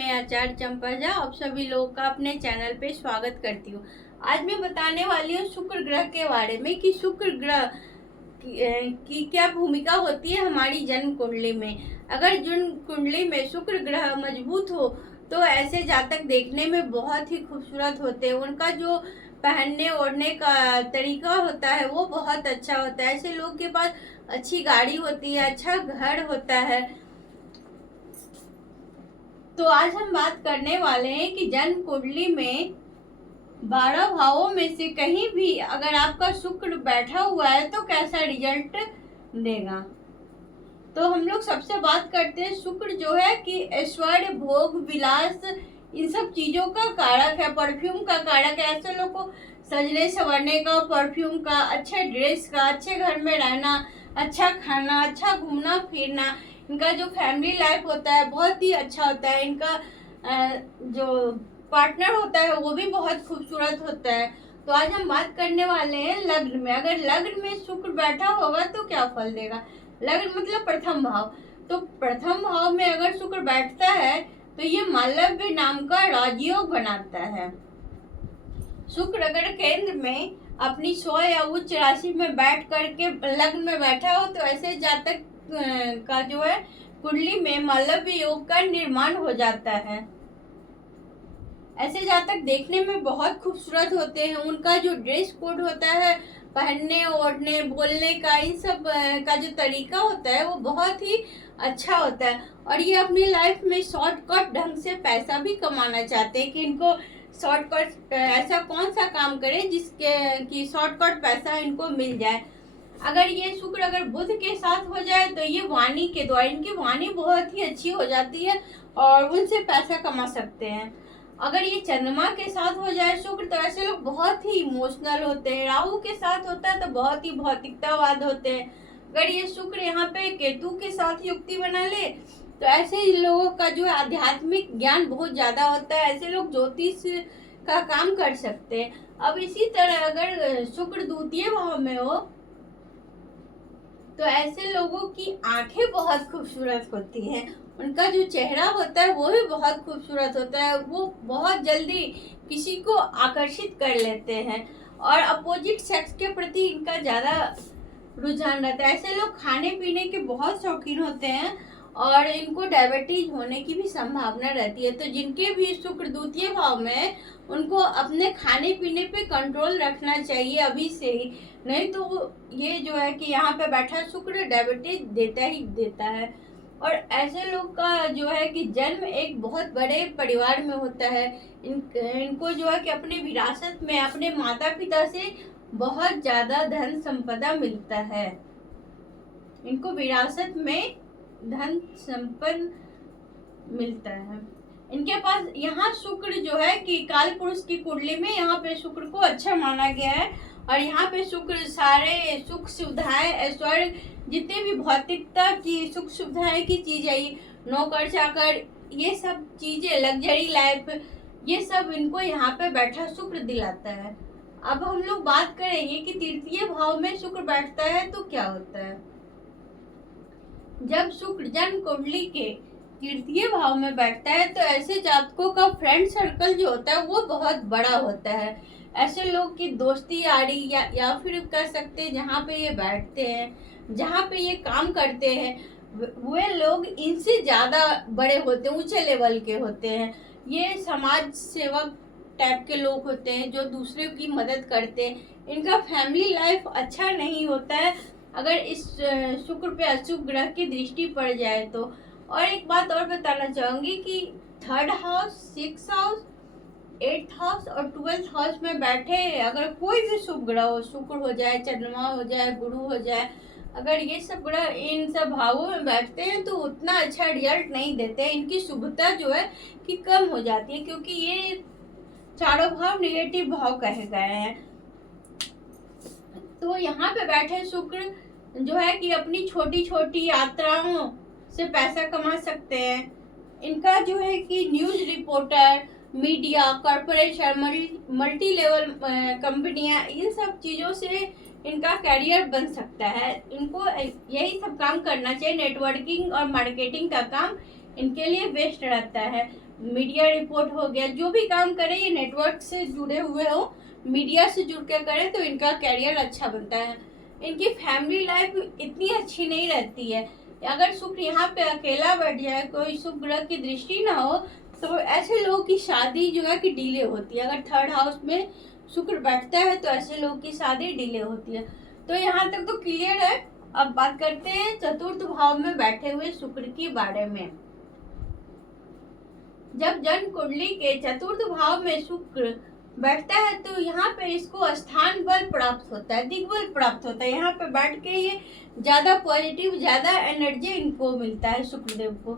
मैं आचार्य चंपा झा आप सभी लोगों का अपने चैनल पे स्वागत करती हूँ। आज मैं बताने वाली हूँ शुक्र ग्रह के बारे में कि शुक्र ग्रह की क्या भूमिका होती है हमारी जन्म कुंडली में। अगर जन्म कुंडली में शुक्र ग्रह मजबूत हो तो ऐसे जातक देखने में बहुत ही खूबसूरत होते हैं। उनका जो पहनने ओढ़ने का तरीका होता है वो बहुत अच्छा होता है। ऐसे लोग के पास अच्छी गाड़ी होती है, अच्छा घर होता है। तो आज हम बात करने वाले हैं कि जन्म कुंडली में 12 भावों में से कहीं भी अगर आपका शुक्र बैठा हुआ है तो कैसा रिजल्ट देगा। तो हम लोग सबसे बात करते हैं, शुक्र जो है कि ऐश्वर्य, भोग, विलास, इन सब चीजों का कारक है, परफ्यूम का कारक है। ऐसे लोग को सजने संवरने का, परफ्यूम का, अच्छे ड्रेस का, अच्छे घर में रहना, अच्छा खाना, अच्छा घूमना फिरना, इनका जो फैमिली लाइफ होता है बहुत ही अच्छा होता है। इनका जो पार्टनर होता है वो भी बहुत खूबसूरत होता है। तो आज हम बात करने वाले हैं लग्न में। अगर लग्न में शुक्र बैठा होगा तो क्या फल देगा। लग्न मतलब प्रथम भाव। तो प्रथम भाव में अगर शुक्र बैठता है तो ये मालव्य नाम का राजयोग बनाता है। शुक्र अगर केंद्र में अपनी 100 या उच्च राशि में बैठ करके लग्न में बैठा हो तो ऐसे जातक का जो है कुंडली में मालव्य योग का निर्माण हो जाता है। ऐसे जातक देखने में बहुत खूबसूरत होते हैं। उनका जो ड्रेस कोड होता है, पहनने ओढ़ने बोलने का, इन सब का जो तरीका होता है वो बहुत ही अच्छा होता है। और ये अपनी लाइफ में शॉर्टकट ढंग से पैसा भी कमाना चाहते हैं कि इनको शॉर्टकट ऐसा कौन सा काम करे जिसके कि शॉर्टकट पैसा इनको मिल जाए। अगर ये शुक्र अगर बुध के साथ हो जाए तो ये वाणी के द्वारा, इनकी वाणी बहुत ही अच्छी हो जाती है और उनसे पैसा कमा सकते हैं। अगर ये चंद्रमा के साथ हो जाए शुक्र तो ऐसे लोग बहुत ही इमोशनल होते हैं। राहु के साथ होता है तो बहुत ही भौतिकतावाद होते हैं। अगर ये शुक्र यहाँ पे केतु के साथ युक्ति बना ले तो ऐसे ही लोगों का जो आध्यात्मिक ज्ञान बहुत ज्यादा होता है। ऐसे लोग ज्योतिष का काम कर सकते हैं। अब इसी तरह अगर शुक्र द्वितीय भाव में हो तो ऐसे लोगों की आंखें बहुत खूबसूरत होती हैं। उनका जो चेहरा होता है वो भी बहुत खूबसूरत होता है। वो बहुत जल्दी किसी को आकर्षित कर लेते हैं और अपोजिट सेक्स के प्रति इनका ज़्यादा रुझान रहता है। ऐसे लोग खाने पीने के बहुत शौकीन होते हैं और इनको डायबिटीज होने की भी संभावना रहती है। तो जिनके भी शुक्र द्वितीय भाव में उनको अपने खाने पीने पे कंट्रोल रखना चाहिए अभी से ही, नहीं तो ये जो है कि यहाँ पे बैठा शुक्र डायबिटीज देता ही देता है। और ऐसे लोग का जो है कि जन्म एक बहुत बड़े परिवार में होता है। इनको जो है कि अपने विरासत में अपने माता पिता से बहुत ज्यादा धन संपदा मिलता है। इनको विरासत में धन संपन्न मिलता है। इनके पास यहाँ शुक्र जो है कि काल पुरुष की कुंडली में यहाँ पे शुक्र को अच्छा माना गया है और यहाँ पे शुक्र सारे सुख सुविधाएं, ऐश्वर्य, जितने भी भौतिकता की सुख सुविधाएं की चीजें, नौकर चाकर, ये सब चीजें, लग्जरी लाइफ, ये सब इनको यहाँ पे बैठा शुक्र दिलाता है। अब हम लोग बात करेंगे कि तृतीय भाव में शुक्र बैठता है तो क्या होता है। जब शुक्र जन्म कुंडली के तृतीय भाव में बैठता है तो ऐसे जातकों का फ्रेंड सर्कल जो होता है वो बहुत बड़ा होता है। ऐसे लोग की दोस्ती यारी या फिर कह सकते हैं जहाँ पे ये बैठते हैं, जहाँ पे ये काम करते हैं, वे लोग इनसे ज़्यादा बड़े होते हैं, ऊंचे लेवल के होते हैं। ये समाज सेवक टाइप के लोग होते हैं जो दूसरे की मदद करते हैं। इनका फैमिली लाइफ अच्छा नहीं होता है अगर इस शुक्र पे अशुभ ग्रह की दृष्टि पड़ जाए तो। और एक बात और बताना चाहूंगी कि 3rd house, 6th house, 8th house और 12th हाउस में बैठे अगर कोई भी शुभ ग्रह हो, शुक्र हो जाए, चंद्रमा हो जाए, गुरु हो जाए, अगर ये सब ग्रह इन सब भावों में बैठते हैं तो उतना अच्छा रिजल्ट नहीं देते हैं। इनकी शुभता जो है कि कम हो जाती है क्योंकि ये चारों भाव निगेटिव भाव कहे गए हैं। तो यहाँ पे बैठे शुक्र जो है कि अपनी छोटी छोटी यात्राओं से पैसा कमा सकते हैं। इनका जो है कि news reporter, media, corporation, multi level कंपनियां, इन सब चीज़ों से इनका कैरियर बन सकता है। इनको यही सब काम करना चाहिए। नेटवर्किंग और मार्केटिंग का काम इनके लिए बेस्ट रहता है। मीडिया रिपोर्ट हो गया, जो भी काम करे ये नेटवर्क से जुड़े हुए हो, मीडिया से जुड़ के करें तो इनका कैरियर अच्छा बनता है। इनकी फैमिली लाइफ इतनी अच्छी नहीं रहती है। अगर शुक्र यहाँ पे अकेला बैठ जाए, कोई शुभ ग्रह की दृष्टि ना हो, तो ऐसे लोगों की शादी जो है कि डिले होती है। अगर थर्ड हाउस में शुक्र बैठता है तो ऐसे लोगों की शादी डिले होती है। तो यहाँ तक तो क्लियर है। अब बात करते हैं चतुर्थ भाव में बैठे हुए शुक्र के बारे में। जब जन्म कुंडली के चतुर्थ भाव में शुक्र बैठता है तो यहाँ पे इसको स्थान बल प्राप्त होता है, दिग्बल प्राप्त होता है। यहाँ पे बैठ के ये ज्यादा पॉजिटिव, ज्यादा एनर्जी इनको मिलता है शुक्रदेव को।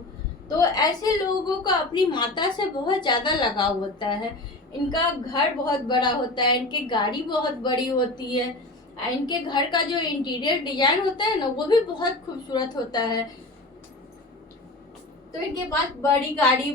तो ऐसे लोगों का अपनी माता से बहुत ज्यादा लगाव होता है। इनका घर बहुत बड़ा होता है, इनकी गाड़ी बहुत बड़ी होती है, इनके घर का जो इंटीरियर डिजाइन होता है ना वो भी बहुत खूबसूरत होता है। तो इनके पास बड़ी गाड़ी,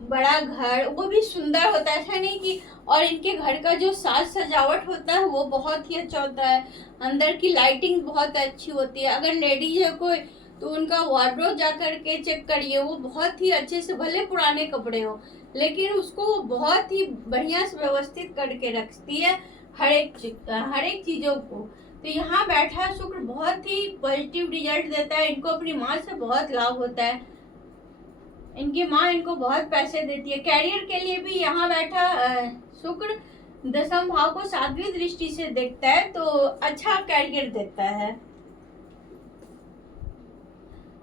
बड़ा घर, वो भी सुंदर होता है, ऐसा नहीं कि। और इनके घर का जो साज सजावट होता है वो बहुत ही अच्छा होता है। अंदर की लाइटिंग बहुत अच्छी होती है। अगर लेडीज है कोई तो उनका वार्डरोब जा करके चेक करिए, वो बहुत ही अच्छे से, भले पुराने कपड़े हो लेकिन उसको बहुत ही बढ़िया से व्यवस्थित करके रखती है हर एक चीजों को। तो यहाँ बैठा शुक्र बहुत ही पॉजिटिव रिजल्ट देता है। इनको अपनी माँ से बहुत लाभ होता है। इनकी माँ इनको बहुत पैसे देती है। कैरियर के लिए भी यहाँ बैठा शुक्र दसम भाव को 7वीं दृष्टि से देखता है तो अच्छा कैरियर देता है।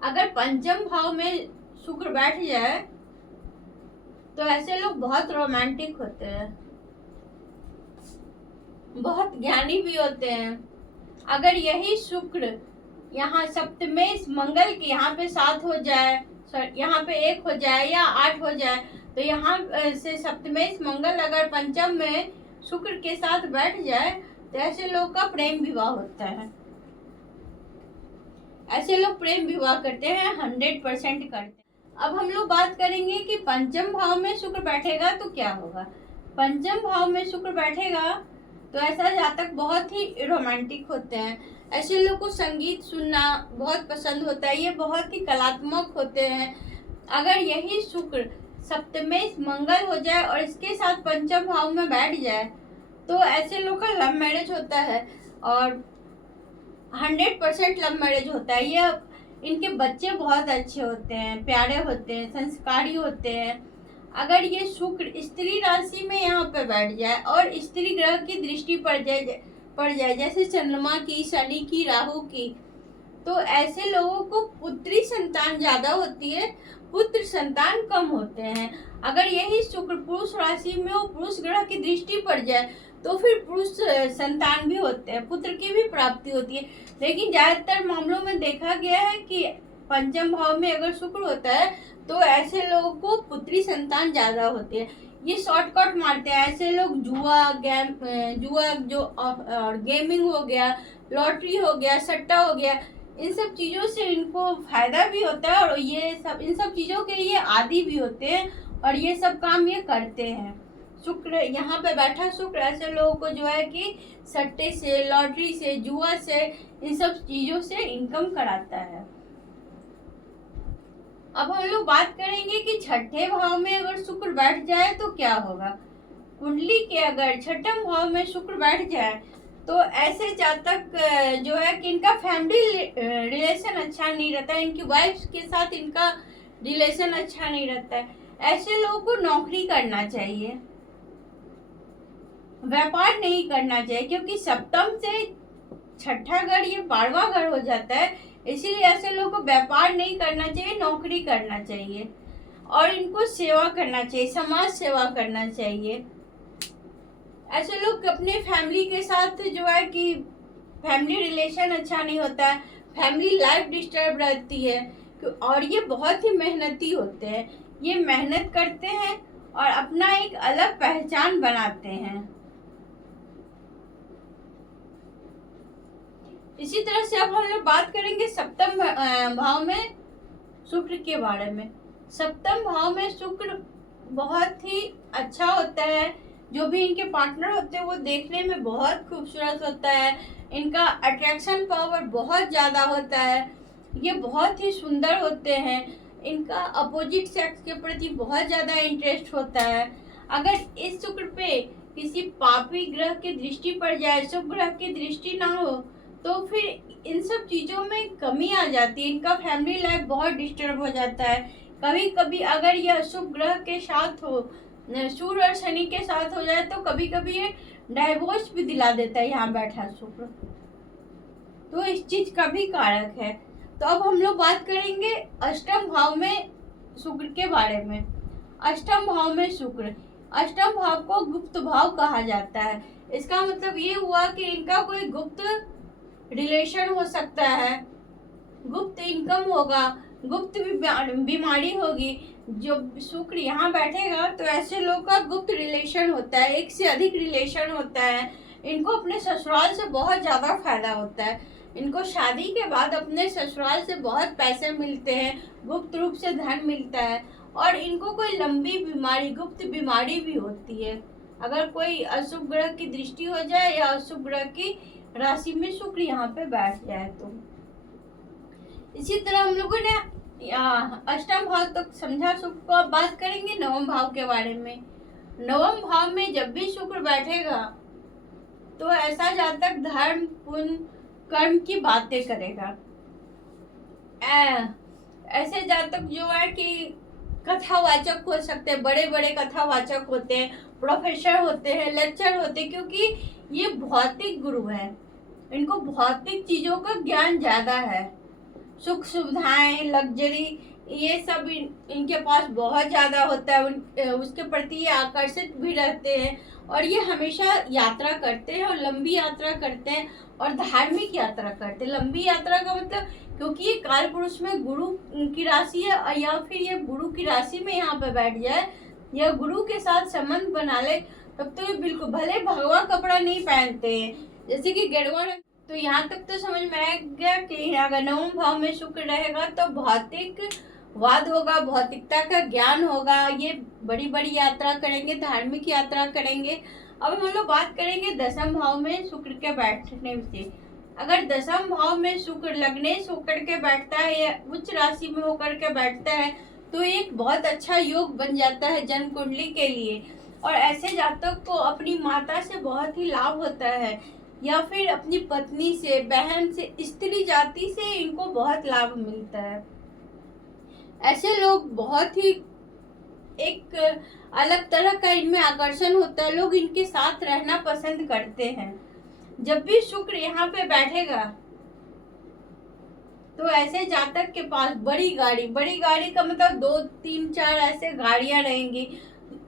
अगर पंचम भाव में शुक्र बैठ जाए तो ऐसे लोग बहुत रोमांटिक होते हैं, बहुत ज्ञानी भी होते हैं। अगर यही शुक्र यहाँ सप्तमेश मंगल के यहाँ पे 7 हो जाए, यहाँ पे 1 हो जाए या 8 हो जाए, तो यहाँ से सप्तमेश मंगल अगर पंचम में शुक्र के साथ बैठ जाए तो ऐसे लोग का प्रेम विवाह होता है। ऐसे लोग प्रेम विवाह करते हैं, 100% करते हैं। अब हम लोग बात करेंगे कि पंचम भाव में शुक्र बैठेगा तो क्या होगा। पंचम भाव में शुक्र बैठेगा तो ऐसा जातक बहुत ही रोमांटिक होते हैं। ऐसे लोग को संगीत सुनना बहुत पसंद होता है, ये बहुत ही कलात्मक होते हैं। अगर यही शुक्र सप्तमेश मंगल हो जाए और इसके साथ पंचम भाव में बैठ जाए तो ऐसे लोग का लव मैरिज होता है और 100% लव मैरिज होता है। ये इनके बच्चे बहुत अच्छे होते हैं, प्यारे होते हैं, संस्कारी होते हैं। अगर ये शुक्र स्त्री राशि में यहाँ पे बैठ जाए और स्त्री ग्रह की दृष्टि पड़ जाए जैसे चंद्रमा की, शनि की, राहु की, तो ऐसे लोगों को पुत्री संतान ज्यादा होती है, पुत्र संतान कम होते हैं। अगर यही शुक्र पुरुष राशि में और पुरुष ग्रह की दृष्टि पड़ जाए तो फिर पुरुष संतान भी होते हैं, पुत्र की भी प्राप्ति होती है। लेकिन ज्यादातर मामलों में देखा गया है कि पंचम भाव में अगर शुक्र होता है तो ऐसे लोगों को पुत्री संतान ज्यादा होती है। ये शॉर्टकट मारते हैं ऐसे लोग। जुआ जो और गेमिंग हो गया, लॉटरी हो गया, सट्टा हो गया, इन सब चीजों से इनको फायदा भी होता है और ये सब इन सब चीजों के ये आदी भी होते हैं और ये सब काम ये करते हैं। शुक्र यहाँ पे बैठा शुक्र ऐसे लोगों को जो है कि सट्टे से, लॉटरी से, जुआ से, इन सब चीजों से इनकम कराता है। अब हम लोग बात करेंगे कि छठे भाव में अगर शुक्र बैठ जाए तो क्या होगा। कुंडली के अगर छठम भाव में शुक्र बैठ जाए तो ऐसे जातक जो है कि इनका फैमिली रिलेशन अच्छा नहीं रहता है, इनकी वाइफ के साथ इनका रिलेशन अच्छा नहीं रहता है। ऐसे लोगों को नौकरी करना चाहिए, व्यापार नहीं करना चाहिए, क्योंकि सप्तम से छठा घर ये 12वां घर हो जाता है। इसीलिए ऐसे लोगों को व्यापार नहीं करना चाहिए, नौकरी करना चाहिए और इनको सेवा करना चाहिए, समाज सेवा करना चाहिए। ऐसे लोग अपने फैमिली के साथ जो है कि फैमिली रिलेशन अच्छा नहीं होता है, फैमिली लाइफ डिस्टर्ब रहती है और ये बहुत ही मेहनती होते हैं। ये मेहनत करते हैं और अपना एक अलग पहचान बनाते हैं। इसी तरह से अब हम लोग बात करेंगे सप्तम भाव में शुक्र के बारे में। सप्तम भाव में शुक्र बहुत ही अच्छा होता है। जो भी इनके पार्टनर होते हैं वो देखने में बहुत खूबसूरत होता है, इनका अट्रैक्शन पावर बहुत ज़्यादा होता है, ये बहुत ही सुंदर होते हैं। इनका अपोजिट सेक्स के प्रति बहुत ज़्यादा इंटरेस्ट होता है। अगर इस शुक्र पे किसी पापी ग्रह की दृष्टि पड़ जाए, शुभ ग्रह की दृष्टि ना हो, तो फिर इन सब चीज़ों में कमी आ जाती है। इनका फैमिली लाइफ बहुत डिस्टर्ब हो जाता है। कभी कभी अगर यह शुभ ग्रह के साथ हो, सूर्य और शनि के साथ हो जाए, तो कभी कभी ये डाइवोर्स भी दिला देता है यहाँ बैठा शुक्र। तो इस चीज का भी कारक है। तो अब हम लोग बात करेंगे अष्टम भाव में शुक्र के बारे में। अष्टम भाव में शुक्र, अष्टम भाव को गुप्त भाव कहा जाता है। इसका मतलब ये हुआ कि इनका कोई गुप्त रिलेशन हो सकता है, गुप्त इनकम होगा, गुप्त बीमारी होगी। जो शुक्र यहाँ बैठेगा तो ऐसे लोग का गुप्त रिलेशन होता है, एक से अधिक रिलेशन होता है। इनको अपने ससुराल से बहुत ज़्यादा फायदा होता है। इनको शादी के बाद अपने ससुराल से बहुत पैसे मिलते हैं, गुप्त रूप से धन मिलता है। और इनको कोई लंबी बीमारी, गुप्त बीमारी भी होती है अगर कोई अशुभ ग्रह की दृष्टि हो जाए या अशुभ ग्रह की राशि में शुक्र यहाँ पे बैठ जाए। तो इसी तरह हम लोगों ने अष्टम भाव तक समझा शुक्र को। अब बात करेंगे नवम भाव के बारे में। नवम भाव में जब भी शुक्र बैठेगा तो ऐसा जातक धर्म, पुण्य, कर्म की बातें करेगा। ऐसे जातक जो है कि कथावाचक हो सकते हैं, बड़े बड़े कथावाचक होते हैं, प्रोफेसर होते हैं, लेक्चर होते हैं, क्योंकि ये भौतिक गुरु है। इनको भौतिक चीजों का ज्ञान ज्यादा है। सुख सुविधाएं, लग्जरी, ये सब इनके पास बहुत ज़्यादा होता है। उसके प्रति ये आकर्षित भी रहते हैं और ये हमेशा यात्रा करते हैं और लंबी यात्रा करते हैं और धार्मिक यात्रा करते हैं। लंबी यात्रा का मतलब, क्योंकि ये काल पुरुष में गुरु की राशि है, या फिर ये गुरु की राशि में यहाँ पे बैठ जाए या गुरु के साथ संबंध बना ले, तब तो ये बिल्कुल, भले भगवा कपड़ा नहीं पहनते हैं जैसे कि गेरुआ। तो यहाँ तक तो समझ में आ गया कि अगर नवम भाव में शुक्र रहेगा तो भौतिक वाद होगा, भौतिकता का ज्ञान होगा, ये बड़ी बड़ी यात्रा करेंगे, धार्मिक यात्रा करेंगे। अब हम लोग बात करेंगे दसम भाव में शुक्र के बैठने से। अगर दसम भाव में शुक्र लग्नेश होकर के बैठता है या उच्च राशि में होकर के बैठता है तो एक बहुत अच्छा योग बन जाता है जन्म कुंडली के लिए। और ऐसे जातक को अपनी माता से बहुत ही लाभ होता है, या फिर अपनी पत्नी से, बहन से, स्त्री जाति से इनको बहुत लाभ मिलता है। ऐसे लोग बहुत ही एक अलग तरह का इनमें आकर्षण होता है, लोग इनके साथ रहना पसंद करते हैं। जब भी शुक्र यहाँ पे बैठेगा तो ऐसे जातक के पास बड़ी गाड़ी का मतलब 2, 3, 4 ऐसे गाड़ियां रहेंगी।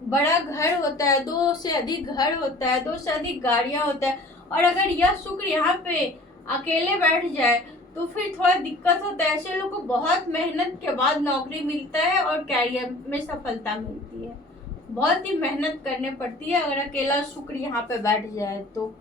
बड़ा घर होता है, 2 से अधिक घर होता है, 2 से अधिक गाड़ियां होता है। और अगर यह शुक्र यहाँ पे अकेले बैठ जाए तो फिर थोड़ा दिक्कत होता है। ऐसे लोगों को बहुत मेहनत के बाद नौकरी मिलता है और कैरियर में सफलता मिलती है। बहुत ही मेहनत करनी पड़ती है अगर अकेला शुक्र यहाँ पे बैठ जाए तो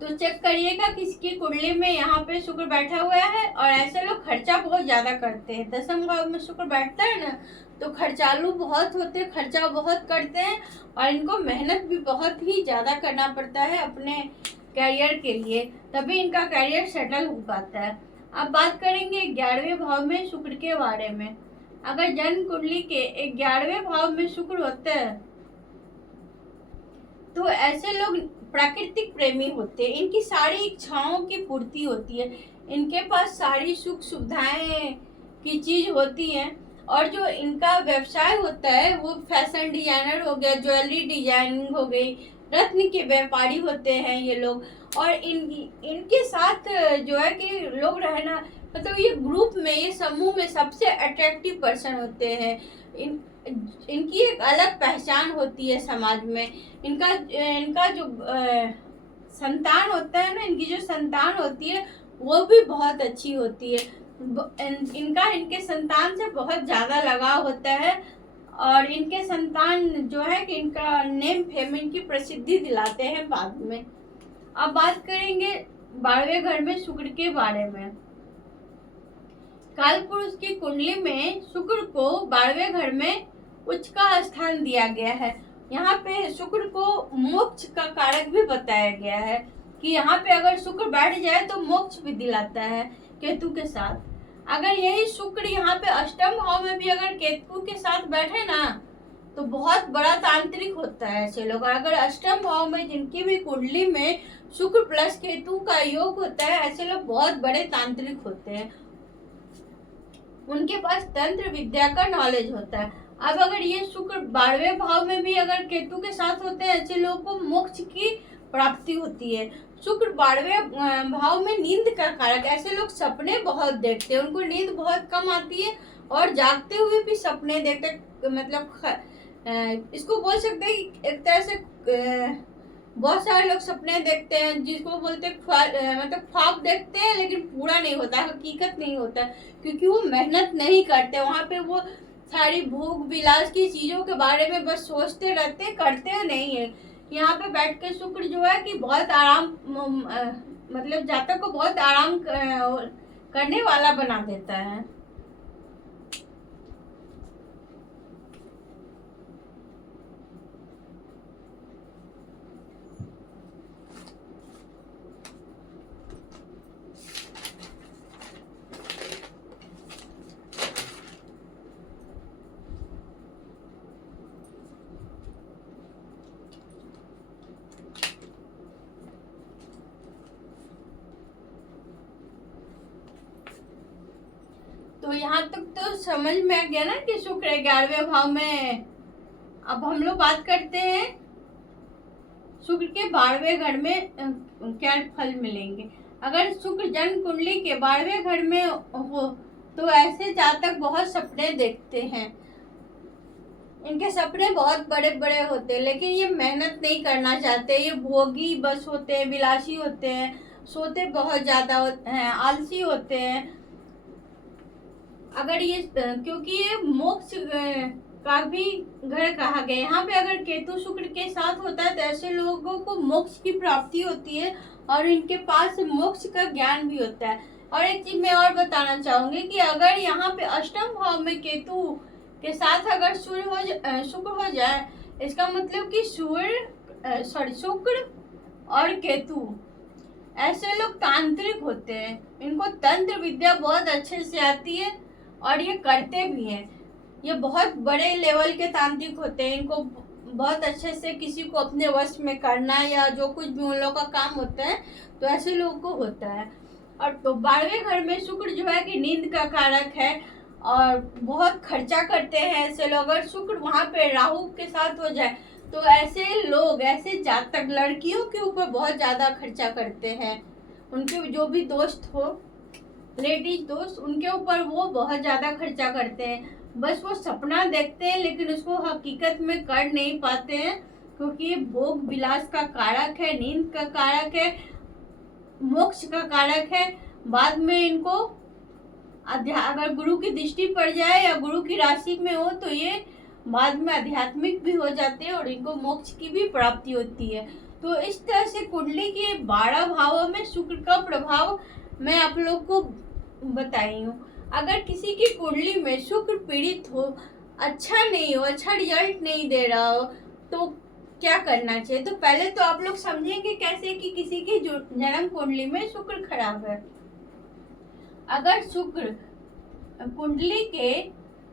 चेक करिएगा किसकी कुंडली में यहाँ पे शुक्र बैठा हुआ है। और ऐसे लोग खर्चा बहुत ज्यादा करते हैं। दसम भाव में शुक्र बैठता है ना तो खर्चालू बहुत होते हैं, खर्चा बहुत करते हैं और इनको मेहनत भी बहुत ही ज्यादा करना पड़ता है अपने कैरियर के लिए, तभी इनका कैरियर सेटल हो पाता है। अब बात करेंगे 11वें भाव में शुक्र के बारे में। अगर जन्म कुंडली के 11वें भाव में शुक्र होते हैं तो ऐसे लोग प्राकृतिक प्रेमी होते हैं। इनकी सारी इच्छाओं की पूर्ति होती है, इनके पास सारी सुख सुविधाएं की चीज होती हैं। और जो इनका व्यवसाय होता है वो फैशन डिजाइनर हो गया, ज्वेलरी डिजाइनिंग हो गई, रत्न के व्यापारी होते हैं ये लोग। और इनके साथ जो है कि लोग रहना, मतलब ये ग्रुप में, ये समूह में सबसे अट्रैक्टिव पर्सन होते हैं। इनकी एक अलग पहचान होती है समाज में। इनका जो संतान होता है ना, इनकी जो संतान होती है वो भी बहुत अच्छी होती है। इनके संतान से बहुत ज़्यादा लगाव होता है और इनके संतान जो है कि इनका नेम फेम, इनकी प्रसिद्धि दिलाते हैं बाद में। अब बात करेंगे 12वें घर में शुक्र के बारे में। काल पुरुष की कुंडली में शुक्र को 12वें घर में उच्च का स्थान दिया गया है। यहाँ पे शुक्र को मोक्ष का कारक भी बताया गया है कि यहाँ पे अगर शुक्र बैठ जाए तो मोक्ष भी दिलाता है केतु के साथ। अगर यही शुक्र यहाँ पे अष्टम भाव में भी अगर केतु के साथ बैठे ना तो बहुत बड़ा तांत्रिक होता है ऐसे लोग। अगर अष्टम भाव में जिनकी भी कुंडली में शुक्र प्लस केतु का योग होता है, ऐसे लोग बहुत बड़े तांत्रिक होते हैं, उनके पास तंत्र विद्या का नॉलेज होता है। अब अगर ये शुक्र 12वें भाव में भी अगर केतु के साथ होते हैं, ऐसे लोगों को मोक्ष की प्राप्ति होती है। शुक्र 12वें भाव में नींद का कारक, ऐसे लोग सपने बहुत देखते हैं, उनको नींद बहुत कम आती है और जागते हुए भी सपने देखते, मतलब इसको बोल सकते हैं कि एक तरह से बहुत सारे लोग सपने देखते हैं जिसको बोलते हैं मतलब ख्वाब देखते हैं, लेकिन पूरा नहीं होता, हकीकत नहीं होता, क्योंकि वो मेहनत नहीं करते। वहाँ पे वो सारी भोग विलास की चीजों के बारे में बस सोचते रहते, करते नहीं है। यहाँ पे बैठ के शुक्र जो है कि बहुत आराम मतलब जातक को बहुत आराम करने वाला बना देता है। तो यहाँ तक तो समझ में आ गया ना कि शुक्र 11वें भाव में। अब हम लोग बात करते हैं शुक्र के 12वें घर में क्या फल मिलेंगे। अगर शुक्र जन्म कुंडली के 12वें घर में हो तो ऐसे जातक बहुत सपने देखते हैं, इनके सपने बहुत बड़े बड़े होते हैं, लेकिन ये मेहनत नहीं करना चाहते, ये भोगी बस होते हैं, विलासी होते हैं, सोते बहुत ज्यादा हैं, आलसी होते हैं। अगर ये क्योंकि ये मोक्ष का भी घर कहा गया, यहाँ पे अगर केतु शुक्र के साथ होता है तो ऐसे लोगों को मोक्ष की प्राप्ति होती है और इनके पास मोक्ष का ज्ञान भी होता है। और एक चीज मैं और बताना चाहूंगी कि अगर यहाँ पे अष्टम भाव में केतु के साथ अगर शुक्र हो जाए, इसका मतलब कि शुक्र और केतु ऐसे लोग तांत्रिक होते हैं, इनको तंत्र विद्या बहुत अच्छे से आती है और ये करते भी हैं। ये बहुत बड़े लेवल के तांत्रिक होते हैं, इनको बहुत अच्छे से किसी को अपने वश में करना या जो कुछ भी उन लोगों का काम होता है तो ऐसे लोगों को होता है। और तो 12वें घर में शुक्र जो है कि नींद का कारक है और बहुत खर्चा करते हैं ऐसे लोग। अगर शुक्र वहाँ पे राहु के साथ हो जाए तो ऐसे लोग, ऐसे जातक लड़कियों के ऊपर बहुत ज्यादा खर्चा करते हैं, उनके जो भी दोस्त हो, लेडीज दोस्त, उनके ऊपर वो बहुत ज्यादा खर्चा करते हैं। बस वो सपना देखते हैं लेकिन उसको हकीकत में कर नहीं पाते हैं, क्योंकि ये भोग विलास का कारक है, नींद का कारक है, मोक्ष का कारक है। बाद में इनको अगर गुरु की दृष्टि पड़ जाए या गुरु की राशि में हो तो ये बाद में आध्यात्मिक भी हो जाते हैं और इनको मोक्ष की भी प्राप्ति होती है। तो इस तरह से कुंडली के 12 भावों में शुक्र का प्रभाव मैं आप लोग को बताई हूँ। अगर किसी की कुंडली में शुक्र पीड़ित हो, अच्छा नहीं हो, अच्छा रिजल्ट नहीं दे रहा हो, तो क्या करना चाहिए। तो पहले तो आप लोग समझेंगे कैसे कि किसी की जन्म कुंडली में शुक्र खराब है। अगर शुक्र कुंडली के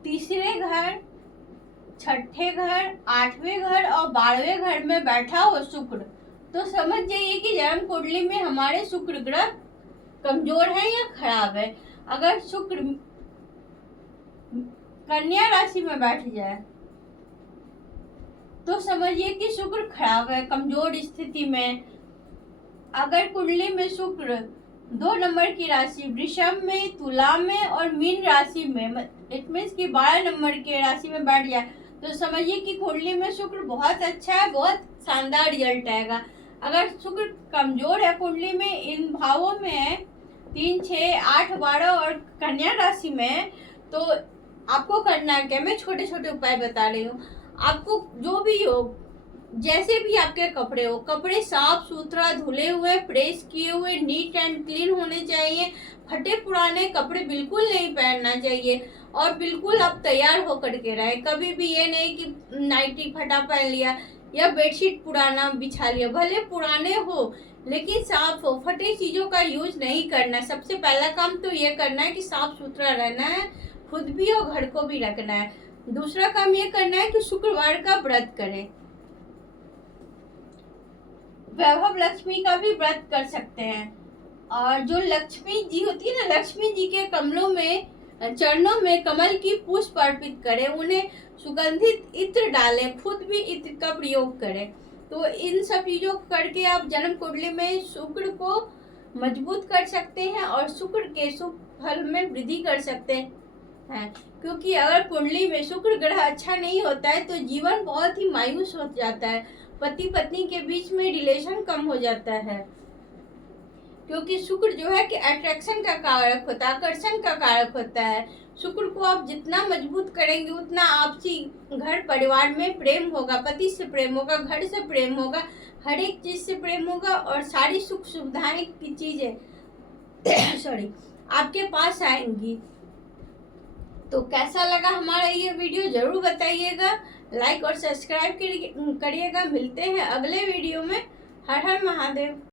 तीसरे घर, छठे घर, 8वें घर और 12वें घर में बैठा हो शुक्र, तो समझ जाइए कि जन्म कुंडली में हमारे शुक्र ग्रह कमजोर है या खराब है। अगर शुक्र कन्या राशि में बैठ जाए तो समझिए कि शुक्र खराब है, कमजोर स्थिति में। अगर कुंडली में शुक्र 2 नंबर की राशि वृषभ में, तुला में और मीन राशि में, इट मीन्स की 12 नंबर की राशि में बैठ जाए तो समझिए कि कुंडली में शुक्र बहुत अच्छा है, बहुत शानदार रिजल्ट आएगा। अगर शुक्र कमजोर है, कुंडली में इन भावों में है 3, 6, 8, 12 और कन्या राशि में, तो आपको करना है क्या, मैं छोटे छोटे उपाय बता रही हूँ। आपको जो भी हो, जैसे भी आपके कपड़े हो, कपड़े साफ सुथरा धुले हुए, प्रेस किए हुए, नीट एंड क्लीन होने चाहिए। फटे पुराने कपड़े बिल्कुल नहीं पहनना चाहिए और बिल्कुल आप तैयार होकर के रहे। कभी भी ये नहीं कि नाइटी फटा पहन लिया या बेडशीट पुराना बिछा लिया, भले पुराने हो लेकिन साफ फटे चीजों का यूज नहीं करना। सबसे पहला काम तो ये करना है कि साफ सुथरा रहना है, खुद भी और घर को भी रखना है। दूसरा काम ये करना है कि शुक्रवार का व्रत करें। वैभव लक्ष्मी का भी व्रत कर सकते हैं। और जो लक्ष्मी जी होती है ना, लक्ष्मी जी के कमलों में, चरणों में कमल की पुष्प अर्पित करें, उन्हें सुगंधित इत्र डालें, खुद भी इत्र का प्रयोग करें। तो इन सब चीजों करके आप जन्म कुंडली में शुक्र को मजबूत कर सकते हैं और शुक्र के शुभ फल में वृद्धि कर सकते हैं। क्योंकि अगर कुंडली में शुक्र ग्रह अच्छा नहीं होता है तो जीवन बहुत ही मायूस हो जाता है, पति पत्नी के बीच में रिलेशन कम हो जाता है। क्योंकि शुक्र जो है कि अट्रैक्शन का कारक होता है, आकर्षण का कारक होता है। शुक्र को आप जितना मजबूत करेंगे उतना आपसी घर परिवार में प्रेम होगा, पति से प्रेम होगा, घर से प्रेम होगा, हर एक चीज से प्रेम होगा और सारी सुख सुविधाएं की चीजें सॉरी आपके पास आएंगी। तो कैसा लगा हमारा ये वीडियो जरूर बताइएगा, लाइक और सब्सक्राइब करिएगा। मिलते हैं अगले वीडियो में। हर हर महादेव।